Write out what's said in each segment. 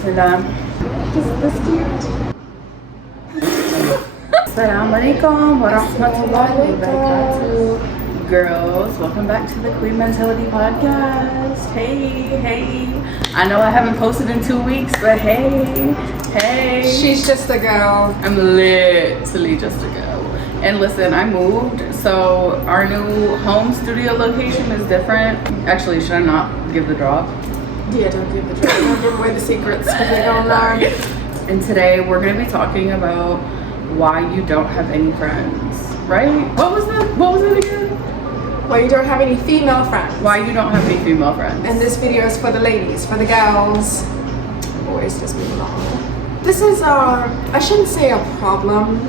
Salaam. Isn't this cute? Assalamu alaikum wa rahmatullahi wa barakatuh. Girls, welcome back to the Queen Mentality Podcast. Hey. I know I haven't posted in 2 weeks, but hey. She's just a girl. I'm literally just a girl. And listen, I moved, so our new home studio location is different. Actually, should I not give the drop? Yeah, don't give the drop. Don't give away the secrets because they don't learn. And today we're going to be talking about why you don't have any friends, right? What was it again? Why you don't have any female friends. Why you don't have any female friends. And this video is for the ladies, for the gals. Boys, just move along. This is I shouldn't say a problem,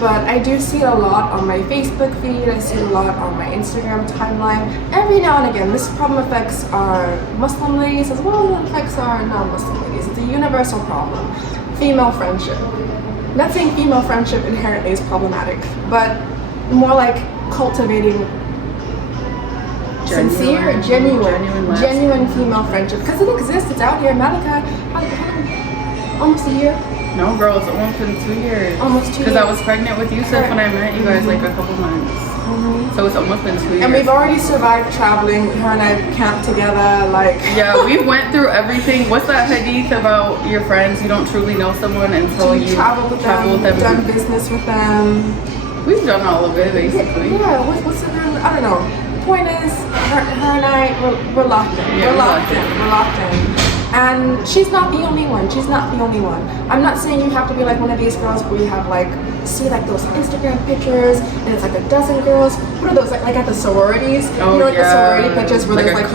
but I do see it a lot on my Facebook feed. I see it a lot on my Instagram timeline. Every now and again, this problem affects our Muslim ladies as well as it affects our non-Muslim ladies. It's a universal problem. Female friendship. I'm not saying female friendship inherently is problematic, but more like cultivating genuine female friendship, because it exists. It's out here. Malika, almost a year. No, girl, it's almost been 2 years. Almost 2 years. Because I was pregnant with Yusuf when I met you guys, like a couple months. So it's almost been 2 years. And we've already survived traveling. Her and I camped together. Yeah, we went through everything. What's that hadith about your friends? You don't truly know someone until you travel with them. Done business with them. We've done all of it, basically. Yeah. What's the name? I don't know. Point is, her and I, we're locked in. Yeah, we're locked in. And she's not the only one. I'm not saying you have to be like one of these girls where you have see those Instagram pictures and it's like a dozen girls. What are those, like at the sororities? Oh, the sorority pictures where there's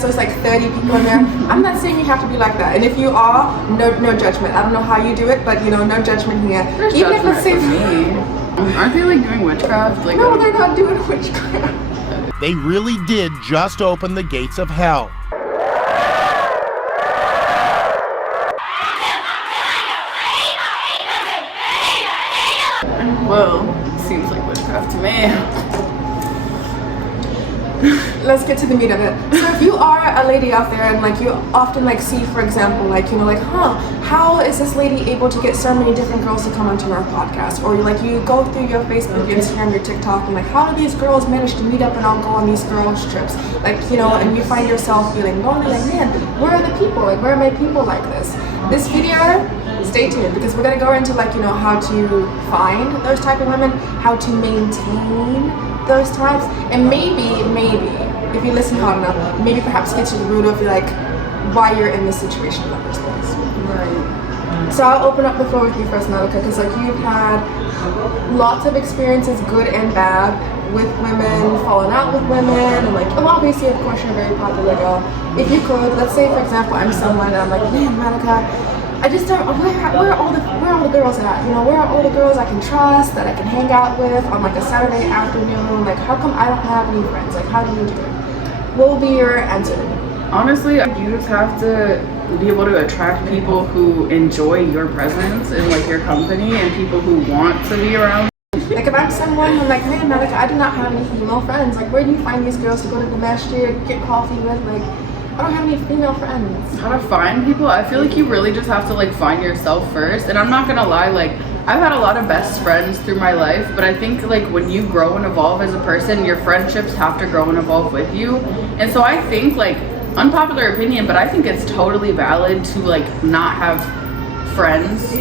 so it's like 30 people in there. I'm not saying you have to be like that. And if you are, no judgment. I don't know how you do it, but no judgment here. There's Even judgment if it's for me. Aren't they doing witchcraft? No, they're not doing witchcraft. They really did just open the gates of hell. Well, seems like witchcraft to me. Let's get to the meat of it. So if you are a lady out there and you often see, for example, how is this lady able to get so many different girls to come onto our podcast? Or you go through your Facebook, your Instagram, your TikTok, and how do these girls manage to meet up and all go on these girls trips? And you find yourself feeling lonely, man, where are the people? Where are my people like this? This video, stay tuned, because we're gonna go into how to find those type of women, how to maintain those types, and maybe if you listen hard enough, maybe perhaps get to the root of why you're in this situation in the first place. Right. So I'll open up the floor with you first, Malika, because you've had lots of experiences, good and bad, with women, falling out with women, and obviously of course you're a very popular girl. If you could, let's say for example I'm someone and I'm man, Malika, I just don't, where are all the girls at? Where are all the girls I can trust, that I can hang out with on a Saturday afternoon? How come I don't have any friends? How do you do it? What will be your answer? Honestly, you just have to be able to attract people who enjoy your presence and your company, and people who want to be around. If I'm someone who's man, Malika, I do not have any female friends. Where do you find these girls to go to the masjid, get coffee with? I don't have any female friends. How to find people? I feel you really just have to find yourself first. And I'm not gonna lie, I've had a lot of best friends through my life, but I think when you grow and evolve as a person, your friendships have to grow and evolve with you. And so I think unpopular opinion, but I think it's totally valid to not have friends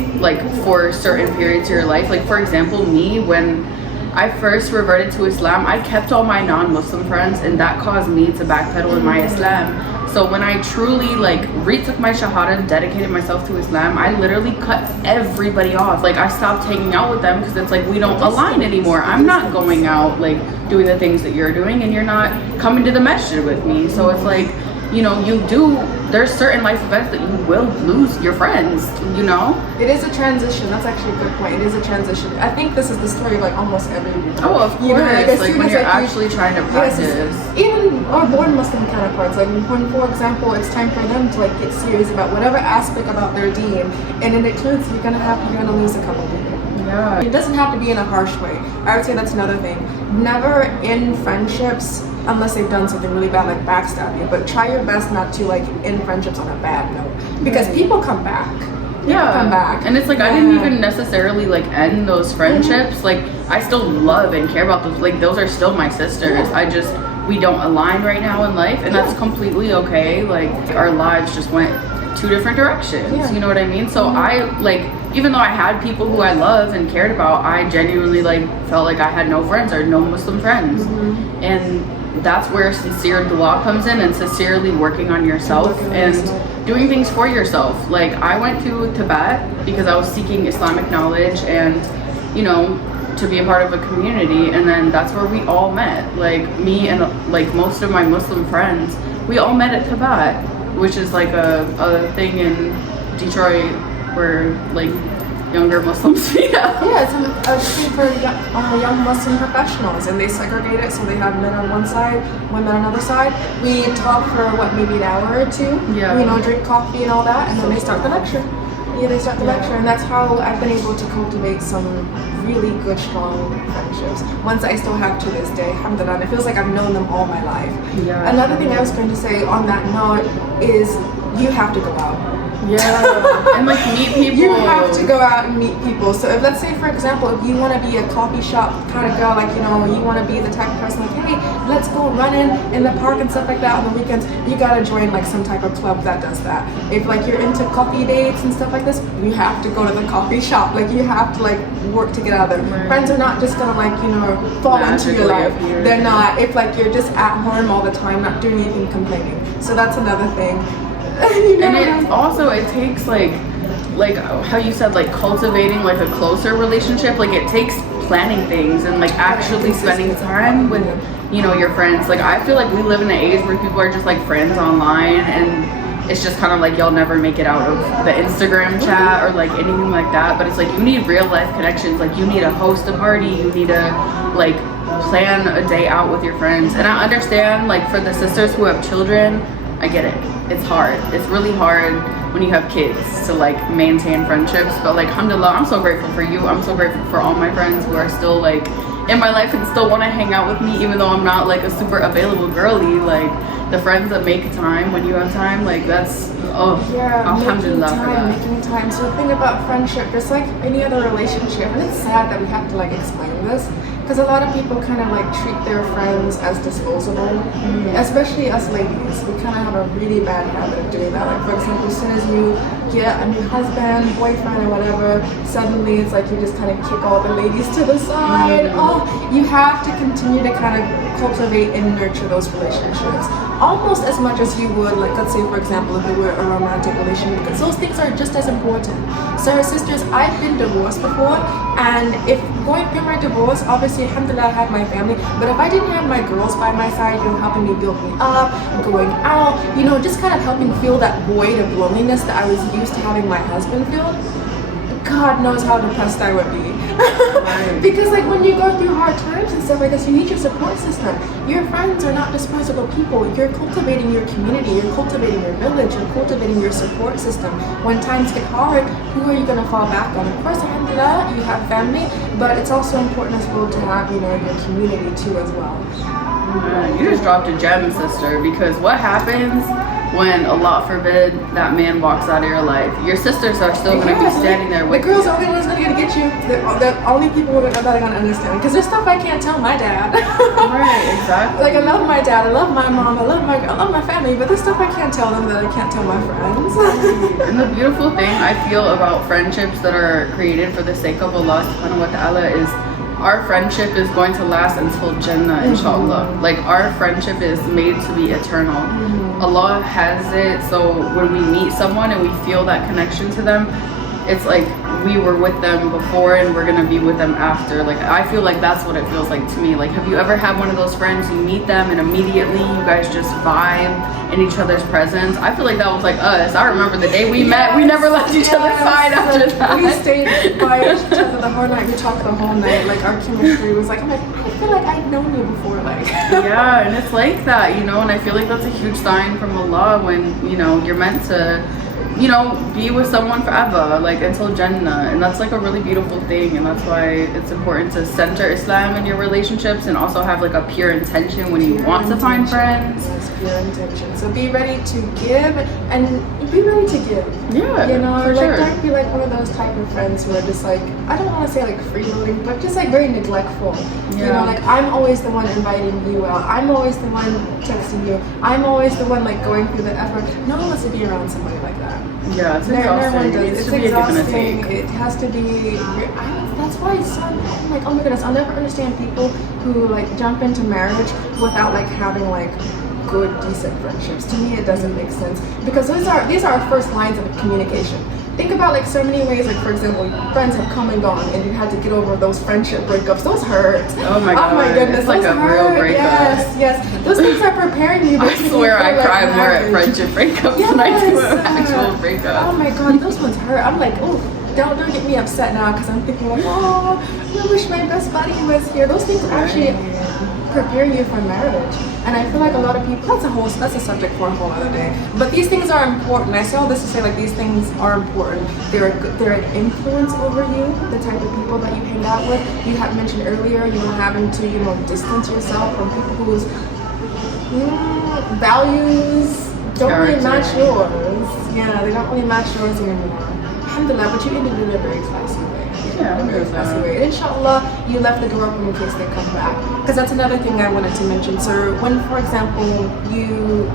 for certain periods of your life. For example, me, when I first reverted to Islam, I kept all my non-Muslim friends, and that caused me to backpedal in my Islam. So when I truly retook my shahada, dedicated myself to Islam, I literally cut everybody off. I stopped hanging out with them because it's we don't align anymore. I'm not going out doing the things that you're doing, and you're not coming to the masjid with me. So it's there's certain life events that you will lose your friends, It is a transition. That's actually a good point. It is a transition. I think this is the story of Oh, almost of course. When you're actually trying to practice. Even our born Muslim counterparts, when, for example, it's time for them to get serious about whatever aspect about their deen, and it includes you're gonna lose a couple people. Yeah. It doesn't have to be in a harsh way. I would say that's another thing. Never in friendships unless they've done something really bad, like backstab you. But try your best not to like end friendships on a bad note, because people come back. Come back. And it's like I didn't even necessarily like end those friendships. Like I still love and care about those. Like those are still my sisters. We don't align right now in life, and that's completely okay. Like our lives just went two different directions. You know what I mean? So I like, even though I had people who I love and cared about, I genuinely like felt like I had no friends or no Muslim friends. And that's where sincere dua comes in, and sincerely working on yourself and doing things for yourself. Like I went to Tibet because I was seeking Islamic knowledge and, you know, to be a part of a community, and then that's where we all met. Like me and like most of my Muslim friends, we all met at Tibet, which is like a thing in Detroit where like younger Muslims meet up. Yeah, it's a thing for young Muslim professionals, and they segregate it so they have men on one side, women on another side. We talk for maybe an hour or two. Yeah. You know, drink coffee and all that, and then they start the lecture. They start the lecture, and that's how I've been able to cultivate some really good, strong friendships. Ones I still have to this day, alhamdulillah. It feels like I've known them all my life. Yeah. Another thing I was going to say on that note is you have to go out. Yeah, and like meet people. You have to go out and meet people. So if, let's say for example, if you want to be a coffee shop kind of girl, like, you know, you want to be the type of person like, hey, let's go running in the park and stuff like that on the weekends, you gotta join like some type of club that does that. If like you're into coffee dates and stuff like this, you have to go to the coffee shop. Like you have to like work to get out there. Right. Friends are not just gonna like, you know, fall into your life. They're not. If like you're just at home all the time, not doing anything, complaining. So that's another thing. And it takes like how you said, like cultivating like a closer relationship. Like it takes planning things and like actually spending time with, you know, your friends. Like I feel like we live in an age where people are just like friends online, and it's just kind of like y'all never make it out of the Instagram chat or like anything like that. But it's like you need real life connections. Like you need to host a party, you need to like plan a day out with your friends. And I understand like for the sisters who have children, I get it. It's hard. It's really hard when you have kids to like maintain friendships. But like, alhamdulillah, I'm so grateful for you. I'm so grateful for all my friends who are still like in my life and still want to hang out with me, even though I'm not like a super available girly. Like the friends that make time when you have time, like that's alhamdulillah for that. Making time. So the thing about friendship, just like any other relationship, and it's sad that we have to like explain this, because a lot of people kind of like treat their friends as disposable, especially us ladies. We kind of have a really bad habit of doing that. Like for example, as soon as you get a new husband, boyfriend, or whatever, suddenly it's like you just kind of kick all the ladies to the side. You have to continue to kind of cultivate and nurture those relationships almost as much as you would, like, let's say for example, if it were a romantic relationship, because those things are just as important. So sisters, I've been divorced before, and if going through my divorce, obviously alhamdulillah I had my family, but if I didn't have my girls by my side, you know, helping me build me up, going out, you know, just kind of helping fill that void of loneliness that I was used to having my husband fill, God knows how depressed I would be. Because like when you go through hard times and stuff like this, you need your support system. Your friends are not disposable people. You're cultivating your community, you're cultivating your village, you're cultivating your support system. When times get hard, who are you going to fall back on? Of course, alhamdulillah, you have family, but it's also important as well to have, you know, your community too as well. You just dropped a gem, sister, because what happens when, Allah forbid, that man walks out of your life? Your sisters are still going to be standing there with you. The girls are the ones that are going to get you. The only people that are going to understand. Because there's stuff I can't tell my dad. Right, exactly. Like I love my dad, I love my mom, I love my family, but there's stuff I can't tell them that I can't tell my friends. And the beautiful thing I feel about friendships that are created for the sake of Allah subhanahu wa ta'ala is our friendship is going to last until Jannah, inshallah. Like our friendship is made to be eternal. Allah has it, so when we meet someone and we feel that connection to them, it's like we were with them before and we're gonna be with them after. Like I feel like that's what it feels like to me. Like have you ever had one of those friends, you meet them and immediately you guys just vibe in each other's presence? I feel like that was like us. I remember the day we met, we never left each other's side after that. We stayed by each other the whole night, we talked the whole night. Like our chemistry was like, I'm like, I feel like I've known you before. Like yeah, and it's like that, you know, and I feel like that's a huge sign from Allah when, you know, you're meant to you know, be with someone forever, like until Jannah, and that's like a really beautiful thing, and that's why it's important to center Islam in your relationships and also have like a pure intention when you want to find friends. Yes, pure intention. So be ready to give and be ready to give. Yeah, you know, for like sure. don't be like one of those type of friends who are just like, I don't want to say like freeloading, but just like very neglectful. You know, like I'm always the one inviting you out. I'm always the one texting you. I'm always the one like going through the effort. No one wants to be around somebody like that. Yeah, it's No one exhausting. does. It needs It's to be a give and a exhausting. take. It has to be. That's why it's so. I'm like, oh my goodness, I'll never understand people who like jump into marriage without like having like good, decent friendships. To me, it doesn't make sense because these are our first lines of communication. Think about like so many ways, like for example, friends have come and gone, and you had to get over those friendship breakups. Those hurt. Oh my god! Oh my goodness! It's like those a hurt. real breakup. Yes. Those things are preparing you. I swear I cry more at friendship breakups than I do at actual breakups. Oh my god, those ones hurt. I'm like, oh, don't get me upset now because I'm thinking like, oh, I wish my best buddy was here. Those things actually prepare you for marriage, and I feel like a lot of people. That's a subject for a whole other day. But these things are important. I say all this to say like these things are important. They're an influence over you, the type of people that you hang out with. You had mentioned earlier, you know, having to distance yourself from people whose values don't really match yours. Yeah, they don't really match yours anymore. Alhamdulillah, but you ended it in a very classy way. Yeah, in a very classy way. And inshallah, you left the door open in case they come back. Because that's another thing I wanted to mention. So when, for example,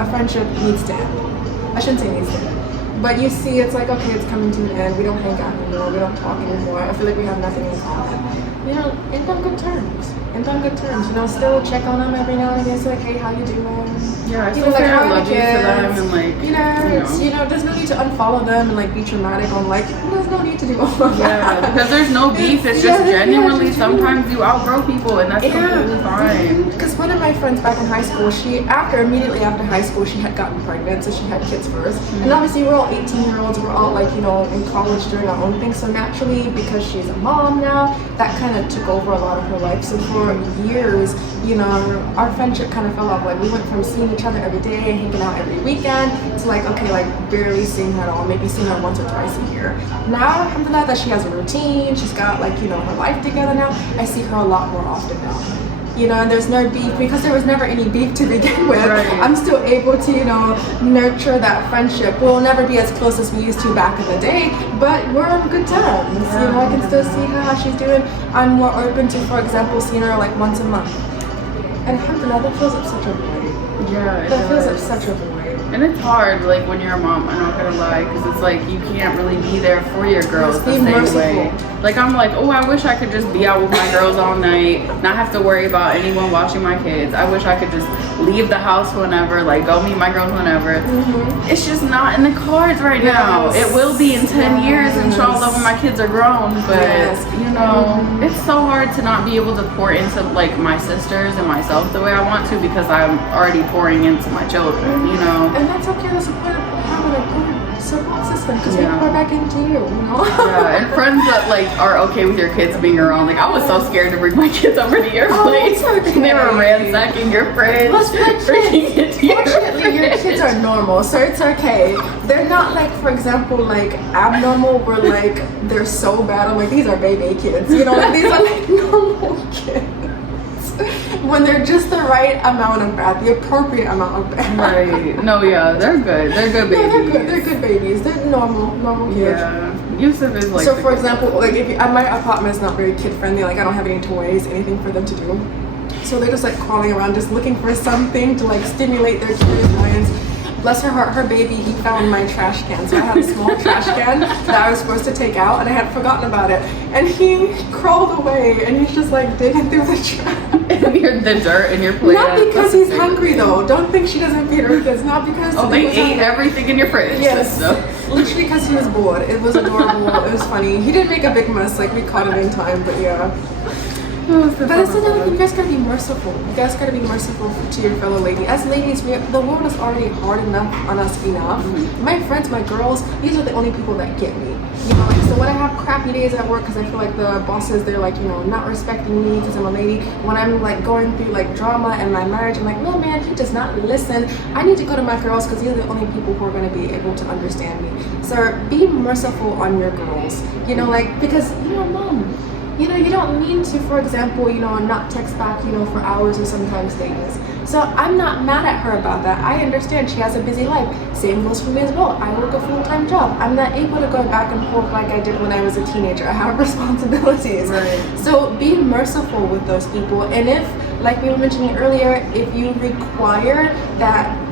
a friendship needs to end. I shouldn't say needs to end. But you see it's like, okay, it's coming to an end. We don't hang out anymore. We don't talk anymore. I feel like we have nothing in common. You know, end on good terms. End on good terms. You know, still check on them every now and again. Say like, hey, how you doing? Yeah, I still say I love you to them and like, you know, there's no need to unfollow them and like be traumatic on like, there's no need to do all of that. Yeah, because there's no beef. It's just genuinely sometimes you outgrow people and that's completely fine. Because one of my friends back in high school, immediately after high school, she had gotten pregnant, so she had kids first. Mm-hmm. And obviously we're all 18-year-olds, we're all like, you know, in college doing our own thing. So naturally, because she's a mom now, that kind of took over a lot of her life. So for years, you know, our friendship kind of fell off. Like we went from seeing each other every day, hanging out every weekend, to like, okay, like barely seeing her at all, maybe seeing her once or twice a year. Now, alhamdulillah, that she has a routine, she's got like, you know, her life together now, I see her a lot more often now. You know, and there's no beef because there was never any beef to begin with. Right. I'm still able to, you know, nurture that friendship. We'll never be as close as we used to back in the day, but we're on good terms. Yeah. You know, I can still see her, how she's doing. I'm more open to, for example, seeing her like once a month. And alhamdulillah, that fills up such a void. Yeah, that fills up such a void. And it's hard, like when you're a mom, I'm not gonna lie, because it's like you can't really be there for your girls the same way. Like I'm like, oh, I wish I could just be out with my girls all night, not have to worry about anyone watching my kids. I wish I could just leave the house whenever, like go meet my girls whenever. Mm-hmm. It's just not in the cards right now. It will be in 10 years, inshallah, when my kids are grown. But you know, it's so hard to not be able to pour into like my sisters and myself the way I want to because I'm already pouring into my children. You know. And that's okay. That's a part of having a good support system because we pour back into you, you know? Yeah, and friends that like are okay with your kids being around. Like I was so scared to bring my kids over to your place. Okay. And they were ransacking your fridge. Fortunately, your kids are normal, so it's okay. They're not like, for example, like abnormal where like they're so bad. I'm like, these are baby kids, you know? Like, these are like normal kids. When they're just the right amount of bad, the appropriate amount of bad. Right. No, yeah, they're good. They're good babies. No, they're good babies. They're normal kids. Yeah. Yusuf is like. So, for example, like if my apartment is not very kid friendly, like I don't have any toys, anything for them to do. So they're just like crawling around, just looking for something to like stimulate their curious minds. Bless her heart, her baby, he found my trash can. So I had a small trash can that I was supposed to take out, and I had forgotten about it. And he crawled away, and he's just like digging through the trash. And the dirt in your plate. Not because he's hungry though. Don't think she doesn't feed her kids. Not because. Oh, they ate everything in your fridge. Yes. Literally because he was bored. It was adorable. It was funny. He didn't make a big mess. Like we caught it in time, but yeah. But that's another thing, you guys gotta be merciful. You guys gotta be merciful to your fellow lady. As ladies, the world is already hard enough on us enough. My friends, my girls, these are the only people that get me. You know, like, so when I have crappy days at work because I feel like the bosses, they're like, you know, not respecting me because I'm a lady. When I'm like going through like drama in my marriage, I'm like, no man, he does not listen. I need to go to my girls because these are the only people who are going to be able to understand me. So be merciful on your girls. You know, like, because you're a mom. You know, you don't mean to, for example, you know, not text back, you know, for hours or sometimes days. So I'm not mad at her about that. I understand she has a busy life. Same goes for me as well. I work a full-time job. I'm not able to go back and forth like I did when I was a teenager. I have responsibilities. Right. So be merciful with those people. And if, like we were mentioning earlier, if you require that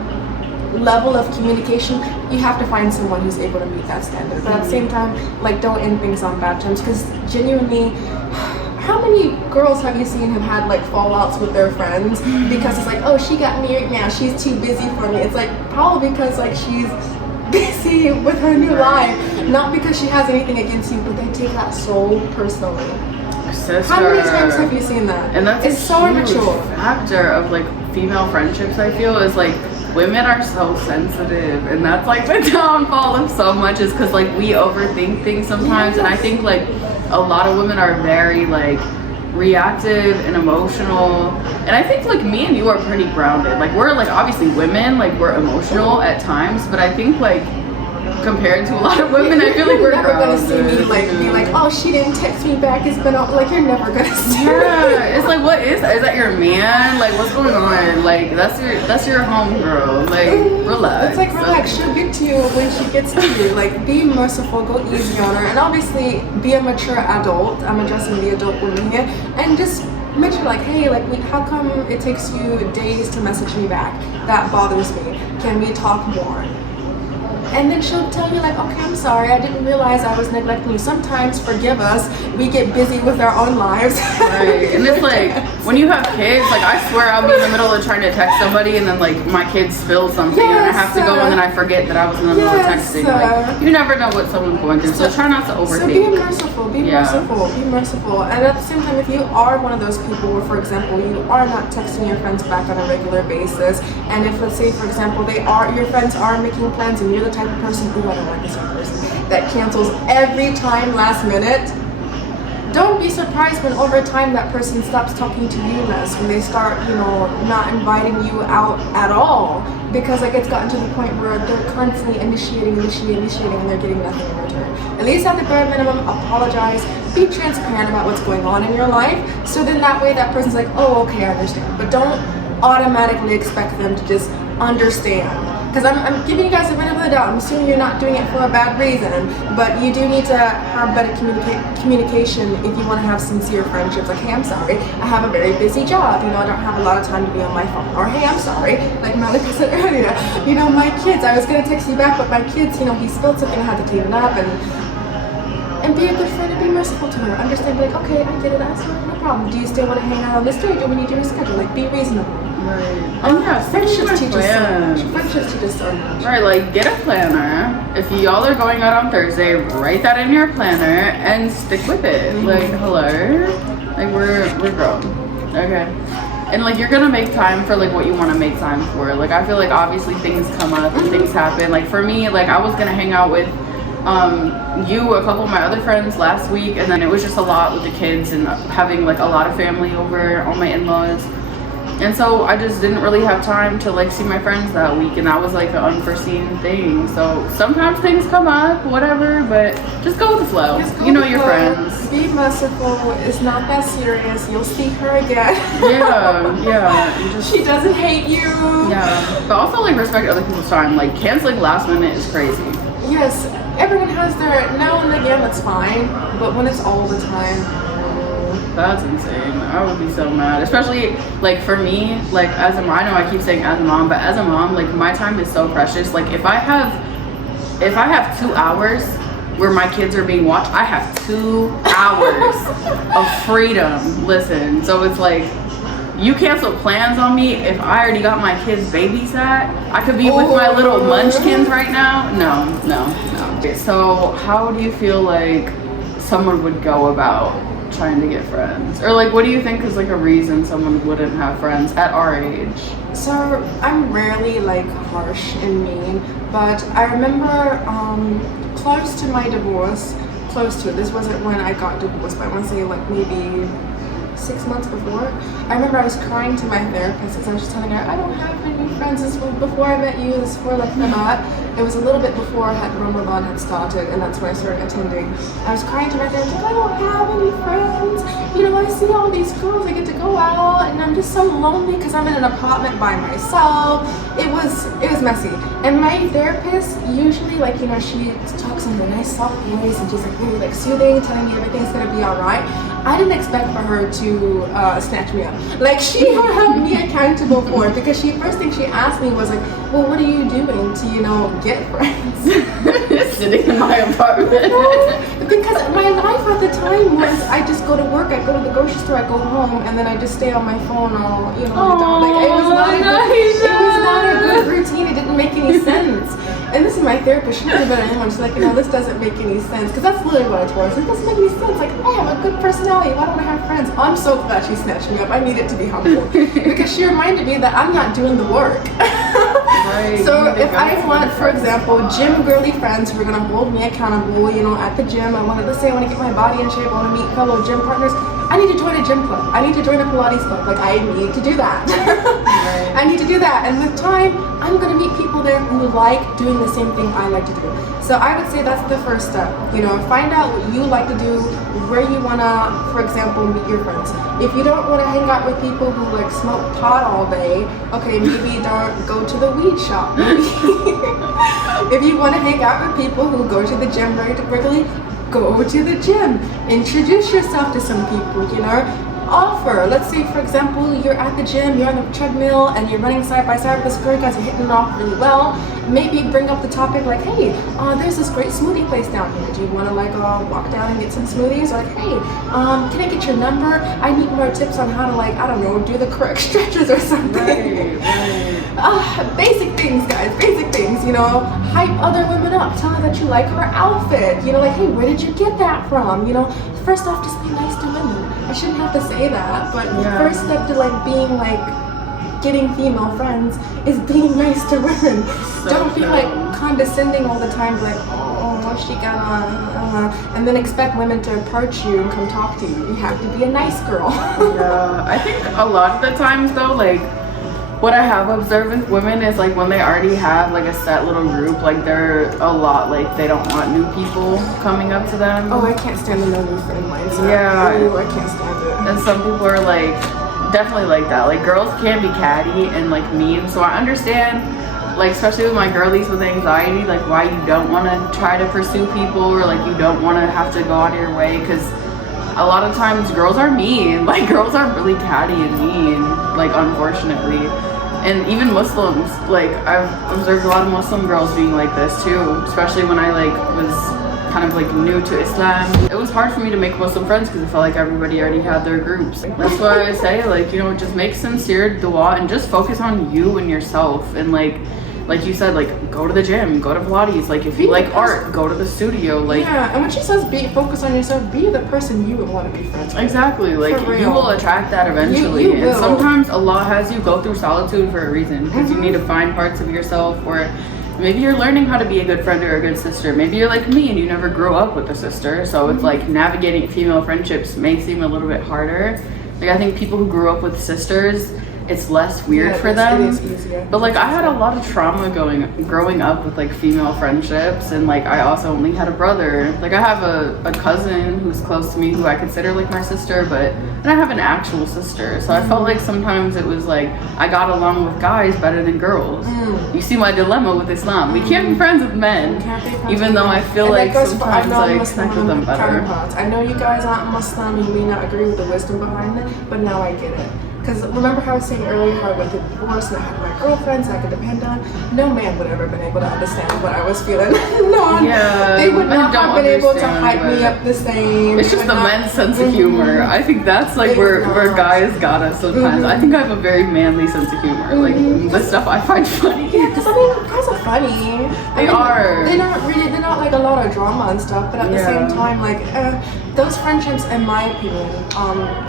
level of communication, you have to find someone who's able to meet that standard. But at the same time, like, don't end things on bad terms, because genuinely, how many girls have you seen have had like fallouts with their friends because it's like, oh, she got married now, she's too busy for me. It's like probably because like she's busy with her new life, not because she has anything against you, but they take that so personally. Sister. How many times have you seen that? And that's it's so immature. Factor of like female friendships, I feel, is like women are so sensitive, and that's like the downfall of so much, is because like we overthink things sometimes. Yes. And I think like a lot of women are very like reactive and emotional, and I think like me and you are pretty grounded. Like we're like obviously women, like we're emotional at times, but I think like compared to a lot of women, I feel like we're never gonna see me like be like, oh, she didn't text me back, it's been all, like, you're never gonna see me. It's like, what is that your man? Like, what's going on? Like, that's your home girl. Like, relax. It's like, relax, she'll get to you when she gets to you. Like, be merciful, go easy on her, and obviously be a mature adult. I'm addressing the adult woman here, and just mention like, hey, like, how come it takes you days to message me back? That bothers me. Can we talk more? And then she'll tell you like, okay, I'm sorry, I didn't realize I was neglecting you. Sometimes, forgive us, we get busy with our own lives. Right, and it's like, when you have kids, like I swear I'll be in the middle of trying to text somebody and then like my kids spill something and I have to go and then I forget that I was in the middle of texting. Like, you never know what someone's going through, so try not to overthink. So be merciful, be merciful. And at the same time, if you are one of those people where, for example, you are not texting your friends back on a regular basis, and if, let's say, for example, your friends are making plans and you're the type of person, I don't like this person, that cancels every time last minute, don't be surprised when over time that person stops talking to you less, when they start, you know, not inviting you out at all, because like it's gotten to the point where they're constantly initiating, and they're getting nothing in return. At least at the bare minimum, apologize, be transparent about what's going on in your life, so then that way that person's like, oh, okay, I understand. But don't automatically expect them to just understand. Because I'm giving you guys a benefit of the doubt. I'm assuming you're not doing it for a bad reason, but you do need to have better communication if you want to have sincere friendships. Like, hey, I'm sorry, I have a very busy job. You know, I don't have a lot of time to be on my phone. Or, hey, I'm sorry, like Malika said earlier, you know, my kids, I was going to text you back, but my kids, you know, he spilled something, I had to clean it up. And be a good friend and be merciful to her. Understand, like, okay, I get it, that's no problem. Do you still want to hang out on this day, or do we need to reschedule? Like, be reasonable. Right. And yeah, friendships teach us so much. Friendships teach us so much. Right, like get a planner. If y'all are going out on Thursday, write that in your planner and stick with it. Like, hello, like we're grown, okay? And like you're gonna make time for like what you want to make time for. Like I feel like obviously things come up and things happen. Like for me, like I was gonna hang out with a couple of my other friends last week, and then it was just a lot with the kids and having like a lot of family over, all my in-laws. And so I just didn't really have time to like see my friends that week, and that was like an unforeseen thing. So sometimes things come up, whatever, but just go with the flow. You know your friends. Be merciful. It's not that serious. You'll see her again. Yeah. She doesn't hate you. Yeah, but also like respect other people's time. Like canceling last minute is crazy. Yes, everyone has their now and again, that's fine, but when it's all the time, that's insane. I would be so mad, especially like for me, like as a mom. I know I keep saying as a mom, but as a mom, like my time is so precious. Like if I have 2 hours where my kids are being watched, I have 2 hours of freedom. Listen, so it's like you cancel plans on me if I already got my kids babysat. I could be with my little munchkins right now. No. So how do you feel like someone would go about trying to get friends? Or like, what do you think is like a reason someone wouldn't have friends at our age? So I'm rarely like harsh and mean, but I remember close to my divorce, this wasn't when I got divorced, but I want to say like maybe 6 months before. I remember I was crying to my therapist because I was just telling her, I don't have any friends. This was before I met you, this was before like that. It was a little bit before Ramadan had started, and that's when I started attending. I was crying to my therapist, I don't have any friends. You know, I see all these girls, I get to go out, and I'm just so lonely because I'm in an apartment by myself. It was messy. And my therapist usually, like, you know, she talks in a nice soft voice and she's like really like soothing, telling me everything's gonna be alright. I didn't expect for her to snatch me up. Like, she held me accountable for it, because first thing she asked me was like, well, what are you doing to, you know, get friends? Sitting in my apartment. Because my life at the time was, I just go to work, I go to the grocery store, I go home, and then I just stay on my phone all, you know, like, it was not a good routine. It didn't make any sense. And this is my therapist, she doesn't better than anyone. She's like, you know, this doesn't make any sense. Because that's literally what I told her. I said, it doesn't make any sense. Like, I have a good personality. Why don't I have friends? I'm so glad she snatched me up. I needed to be humble. Because she reminded me that I'm not doing the work. Right. So if I want, for example, gym girly friends who are going to hold me accountable, you know, at the gym, I want to, let's say I want to get my body in shape, I want to meet fellow gym partners, I need to join a gym club. I need to join a Pilates club. Like, I need to do that. Right. I need to do that. And with time, I'm going to meet people there who like doing the same thing I like to do. So I would say that's the first step. You know, find out what you like to do, where you want to, for example, meet your friends. If you don't want to hang out with people who like smoke pot all day, okay, maybe don't go to the weed shop. If you want to hang out with people who go to the gym regularly, go to the gym. Introduce yourself to some people, you know. Offer. Let's say, for example, you're at the gym, you're on the treadmill, and you're running side by side with this girl, you guys are hitting it off really well. Maybe bring up the topic like, hey, there's this great smoothie place down here. Do you want to like walk down and get some smoothies? Or like, hey, can I get your number? I need more tips on how to, like, I don't know, do the correct stretches or something. Right. Basic things, guys, basic things, you know. Hype other women up. Tell her that you like her outfit. You know, like, hey, where did you get that from? You know, first off, just be nice to women. I shouldn't have to say that, but the first step to like being like getting female friends is being nice to women. So don't be like condescending all the time, like, oh, what's she got on? And then expect women to approach you and come talk to you. You have to be a nice girl. Yeah, I think a lot of the times though, like, what I have observed with women is like when they already have like a set little group, like they're a lot like they don't want new people coming up to them. Oh, I can't stand the no new friend mindset. Yeah. Ooh, I can't stand it. And some people are like definitely like that. Like, girls can be catty and like mean, so I understand, like, especially with my girlies with anxiety, like why you don't want to try to pursue people, or like you don't want to have to go out of your way, because a lot of times girls are mean. Like, girls are really catty and mean, like, unfortunately. And even Muslims, like, I've observed a lot of Muslim girls being like this too, especially when I like was kind of like new to Islam. It was hard for me to make Muslim friends because I felt like everybody already had their groups. That's why I say, like, you know, just make sincere dua and just focus on you and yourself. And like you said, like, go to the gym, go to Pilates. Like, if you like art, go to the studio. Like, yeah, and when she says focus on yourself, be the person you would want to be friends with. Exactly. Like, you will attract that eventually. You and will. sometimes Allah has you go through solitude for a reason, because you need to find parts of yourself, or maybe you're learning how to be a good friend or a good sister. Maybe you're like me and you never grew up with a sister, so it's like navigating female friendships may seem a little bit harder. Like, I think people who grew up with sisters, it's less weird for them. It is easier. But like, I had a lot of trauma growing up with like female friendships, and like I also only had a brother. Like, I have a cousin who's close to me who I consider like my sister, but I don't have an actual sister. So I felt like sometimes it was like I got along with guys better than girls. You see my dilemma with Islam. We can't be friends with men, even though I feel like sometimes I connect with them better. I know you guys aren't Muslim, you may not agree with the wisdom behind it, but now I get it. Because remember how I was saying earlier how I went through divorce and I had my girlfriends I could depend on? No man would ever been able to understand what I was feeling. They would not have been able to hype me up the same. It's just the men's sense of humor. I think that's like where guys got us sometimes. I think I have a very manly sense of humor. Like, the stuff I find funny. Yeah, because I mean, guys are funny. They are. They're not like a lot of drama and stuff, but at the same time, like those friendships, in my opinion,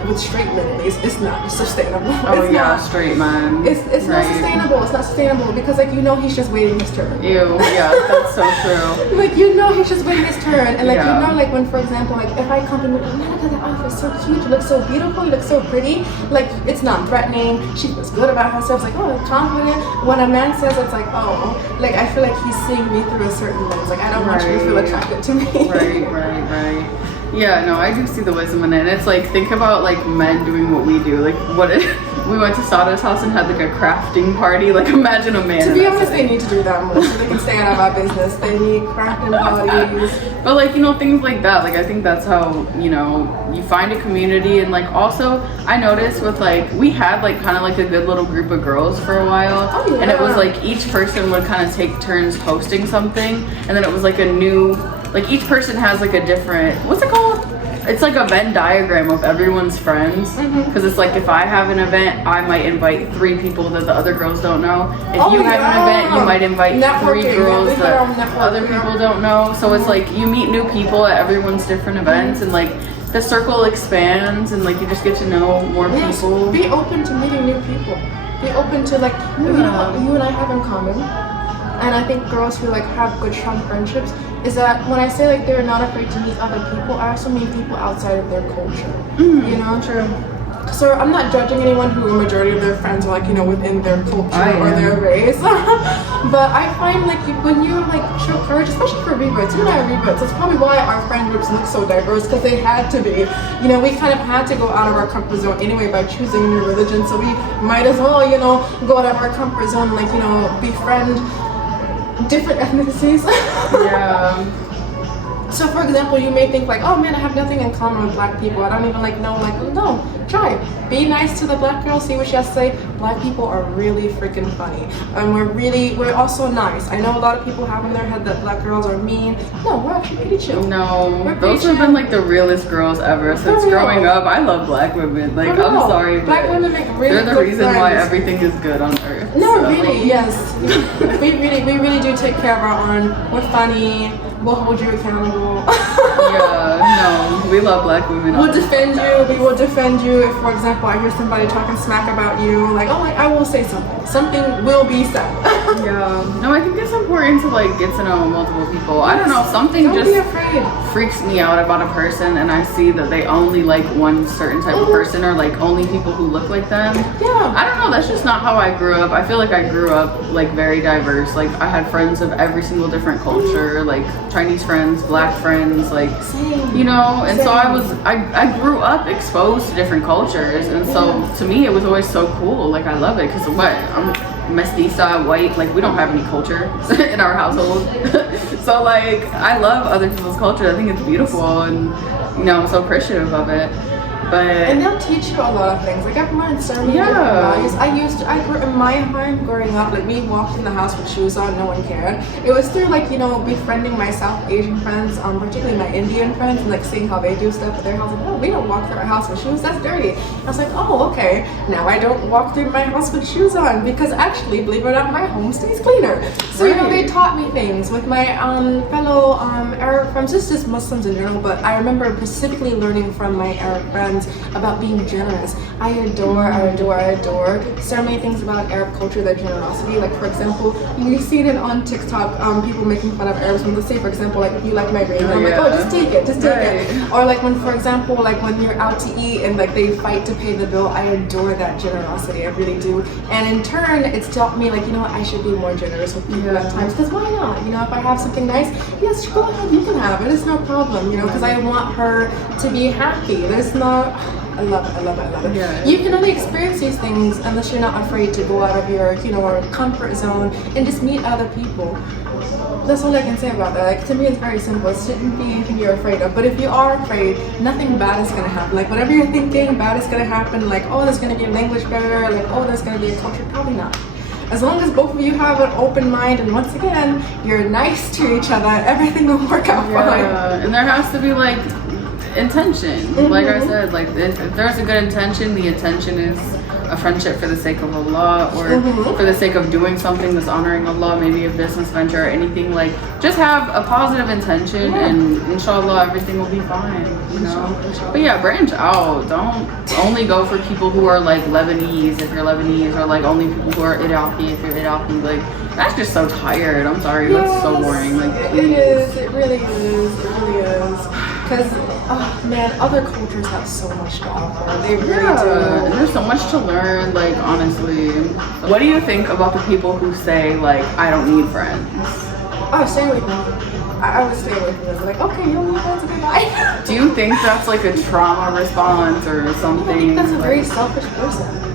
with straight men at least, it's not sustainable. Oh it's yeah, not, straight man. It's not sustainable. It's not sustainable because like he's just waiting his turn. Ew, yeah, that's so true. Like he's just waiting his turn, and like like when, for example, like if I compliment, oh Malika, that outfit is so cute, you look so beautiful, you look so pretty. Like it's not threatening. She feels good about herself. It's like, oh, confident. When a man says, it's like, oh, like I feel like he's seeing me through a certain lens. Like I don't want you to feel attracted to me. Right. Yeah, no, I do see the wisdom in it. And it's like, think about like men doing what we do. Like, what if we went to Sada's house and had like a crafting party? Like, imagine a man. To be honest, they need to do that more so they can stay out of our business. They need crafting parties. But like, things like that. Like, I think that's how, you find a community. And like, also, I noticed with like, we had like kind of like a good little group of girls for a while. Oh, yeah. And it was like each person would kind of take turns hosting something. And then it was like a new, like each person has like a different, what's it called? It's like a Venn diagram of everyone's friends. Because it's like if I have an event, I might invite 3 people that the other girls don't know. If you have an event, you might invite 3 girls that other people don't know. So it's like you meet new people at everyone's different events, and like the circle expands, and like you just get to know more people. Be open to meeting new people. Be open to like, you know what you and I have in common. And I think girls who like have good strong friendships is that when I say like they're not afraid to meet other people, I also mean people outside of their culture. True. So I'm not judging anyone who a majority of their friends are like, within their culture or their race. But I find like when you like show courage, especially for reverts, you and I are reverts, that's probably why our friend groups look so diverse, because they had to be. We kind of had to go out of our comfort zone anyway by choosing a new religion, so we might as well, go out of our comfort zone, like, befriend different ethnicities. So for example, you may think like, oh man, I have nothing in common with black people. I don't even know, no, try. Be nice to the black girl, see what she has to say. Black people are really freaking funny. And we're also nice. I know a lot of people have in their head that black girls are mean. No, we're actually pretty chill. No, those have been like the realest girls ever since growing up. I love black women. Like, I'm sorry, but black women make really they're the reason why everything is good on earth. No, really, yes. we really do take care of our own. We're funny. We'll hold you accountable. We love black women. We'll defend you. We will defend you if, for example, I hear somebody talking smack about you. Like, I will say something. Something will be said. No, I think it's important to like get to know multiple people. I don't know, something don't just be afraid. Freaks me out about a person, and I see that they only like one certain type of person, or like only people who look like them. I don't know, that's just not how I grew up. I feel like I grew up like very diverse. Like I had friends of every single different culture, like Chinese friends, black friends, like and so I grew up exposed to different cultures, and so to me it was always so cool. Like I love it because I'm mestiza, white, like we don't have any culture in our household. So like I love other people's culture. I think it's beautiful, and I'm so appreciative of it. And they'll teach you a lot of things. Like I've learned so many different values. I grew in my home growing up, like we walked in the house with shoes on, no one cared. It was through like, befriending my South Asian friends, particularly my Indian friends, and like seeing how they do stuff at their house. Like, oh, we don't walk through our house with shoes, that's dirty. I was like, oh, okay. Now I don't walk through my house with shoes on, because actually, believe it or not, my home stays cleaner. So they taught me things with my fellow Arab friends, just Muslims in general, but I remember specifically learning from my Arab friends about being generous. I adore so many things about Arab culture, their generosity. Like for example, you've seen it on TikTok, people making fun of Arabs when they say, for example, like if you like my ring, I'm like, oh, just take it. Or like when, for example, like when you're out to eat and like they fight to pay the bill, I adore that generosity, I really do. And in turn, it's taught me like, I should be more generous with people at times, because why not? If I have something nice, yes, go ahead, you can have it, it's no problem, because I want her to be happy. There's not, I love it. Yeah. You can only experience these things unless you're not afraid to go out of your, comfort zone and just meet other people. That's all I can say about that. Like, to me, it's very simple. It shouldn't be anything you're afraid of. But if you are afraid, nothing bad is going to happen. Like, whatever you're thinking, bad is going to happen. Like, oh, there's going to be a language barrier. Like, oh, there's going to be a culture. Probably not. As long as both of you have an open mind, and once again, you're nice to each other, everything will work out fine. And there has to be, like, intention. Like I said, like if there's a good intention, the intention is a friendship for the sake of Allah, or for the sake of doing something that's honoring Allah, maybe a business venture or anything, like just have a positive intention and inshallah everything will be fine, you know. But yeah, branch out. Don't only go for people who are like Lebanese if you're Lebanese, or like only people who are Iraqi if you're Iraqi. Like that's just so tired. I'm sorry, that's so boring. Like it is. It really is. It really is. Because, oh man, other cultures have so much to offer. They really do. And there's so much to learn, like, honestly. What do you think about the people who say, like, I don't need friends? Oh, stay away from them. I would stay away from them. Like, okay, you don't need friends, okay, bye. Do you think that's, like, a trauma response or something? I think that's a very selfish person.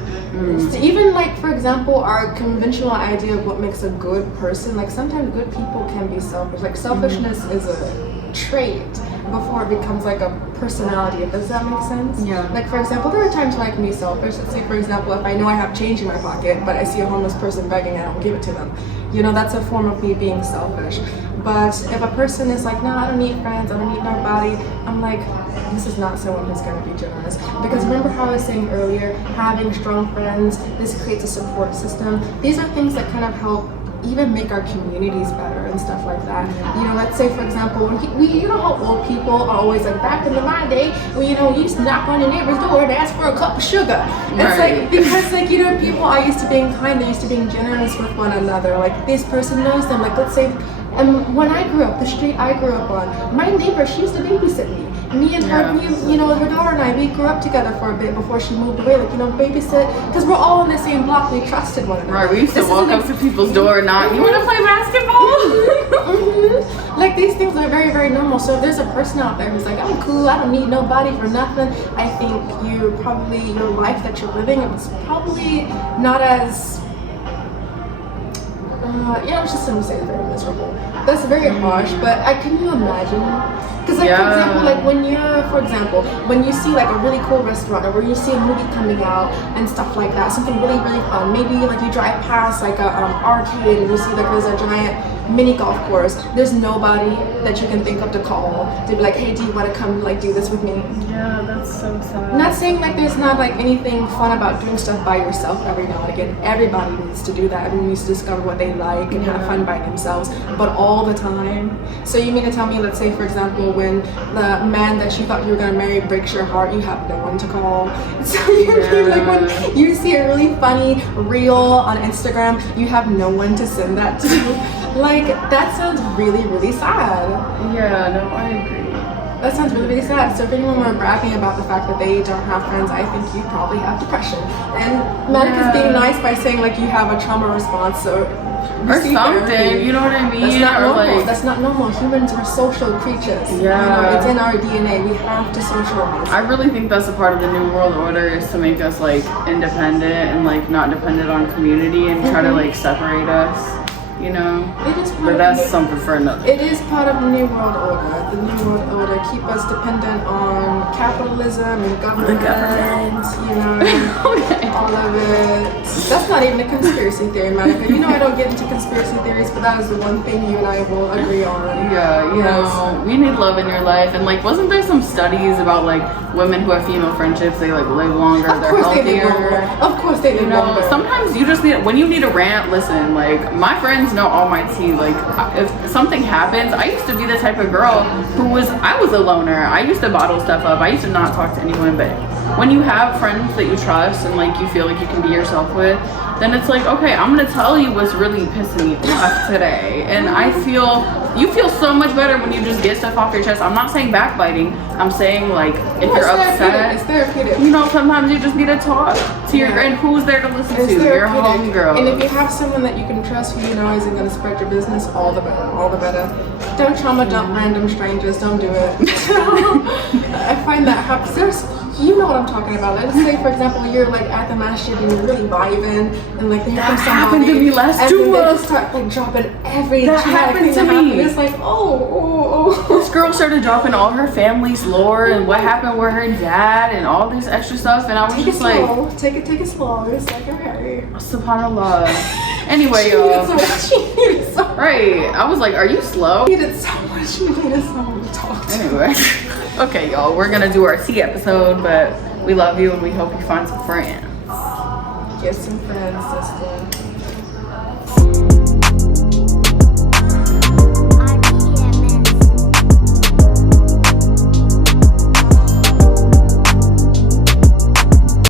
Even like, for example, our conventional idea of what makes a good person, like sometimes good people can be selfish. Like selfishness is a trait before it becomes like a personality. Does that make sense? Yeah. Like for example, there are times when I can be selfish. Let's say for example, if I know I have change in my pocket, but I see a homeless person begging, I don't give it to them. You know, that's a form of me being selfish. But if a person is like, no, I don't need friends, I don't need nobody, I'm like, this is not someone who's going to be generous. Because remember how I was saying earlier, having strong friends, this creates a support system. These are things that kind of help even make our communities better and stuff like that. You know, let's say for example, you know how old people are always like, back in my day, well, you know, we used to knock on your neighbor's door and ask for a cup of sugar. It's like, because like, you know, people are used to being kind, they're used to being generous with one another. Like this person knows them. Like let's say, when I grew up, the street I grew up on, my neighbor, she used to babysit me. Me and her, you know, her daughter and I, we grew up together for a bit before she moved away. Like, you know, babysit, because we're all in the same block. We trusted one another. Right, we used to walk up to people's door and knock, you want to play basketball? Like, these things are very, very normal. So if there's a person out there who's like, I'm cool, I don't need nobody for nothing, I think your life that you're living, it's probably not as... I was just gonna say it's very miserable. That's very harsh, but can you imagine? Because like for example, like when you see like a really cool restaurant, or where you see a movie coming out and stuff like that, something really, really fun. Maybe like you drive past like a arcade and you see like there's a giant mini golf course. There's nobody that you can think of to call to be like, hey, do you want to come like do this with me? Yeah, that's so sad. Not saying like there's not like anything fun about doing stuff by yourself every now and again. Everybody needs to do that. Everyone needs to discover what they like and have fun by themselves, but all the time. So you mean to tell me, let's say for example, when the man that you thought you were gonna marry breaks your heart, you have no one to call. So you mean like when you see a really funny reel on Instagram, you have no one to send that to? Like, that sounds really, really sad. Yeah, no, I agree. That sounds really, really sad. So if anyone were bragging about the fact that they don't have friends, I think you probably have depression. And Malika's being nice by saying like you have a trauma response, so or something, you know what I mean? That's not normal. Like, that's not normal. Humans are social creatures. Yeah. You know, it's in our DNA. We have to socialize. I really think that's a part of the New World Order, is to make us like independent and like not dependent on community and try to like separate us. You know, but that's something for another. It is part of the New World Order. The New World Order keep us dependent on capitalism and government. You know, all of it. That's not even a conspiracy theory, Malika. You know, I don't get into conspiracy theories, but that is the one thing you and I will agree on. Yeah, you know, we need love in your life, and like, wasn't there some studies about like women who have female friendships? They like live longer. They're healthier. Of course they live longer. Sometimes you just need, when you need a rant. Listen, like my friends know all my tea. Like if something happens, I used to be the type of girl I was a loner. I used to bottle stuff up. I used to not talk to anyone, but when you have friends that you trust and like you feel like you can be yourself with, then it's like, okay, I'm gonna tell you what's really pissing me off today. And you feel so much better when you just get stuff off your chest. I'm not saying backbiting. I'm saying like if you're upset, it's therapeutic. You know, sometimes you just need to talk to your and who's there to listen to? Your homegirl. And if you have someone that you can trust who you know isn't gonna spread your business, all the better. All the better. Don't trauma dump random strangers. Don't do it. I find that happens. You know what I'm talking about. Let's say, for example, you're like at the masjid and you're really vibing, and like here comes somebody. That happened to me last Juma. And they just start like dropping every that happened to me. It's like, oh. This girl started dropping all her family's lore and what happened with her dad and all this extra stuff, and I was just like, take it slow. It's like, okay. SubhanAllah. Anyway, y'all. Right. I was like, are you slow? She needed so much. She needed someone to talk to. Anyway. Okay, y'all. We're gonna do our tea episode, but we love you and we hope you find some friends. Get some friends, sister.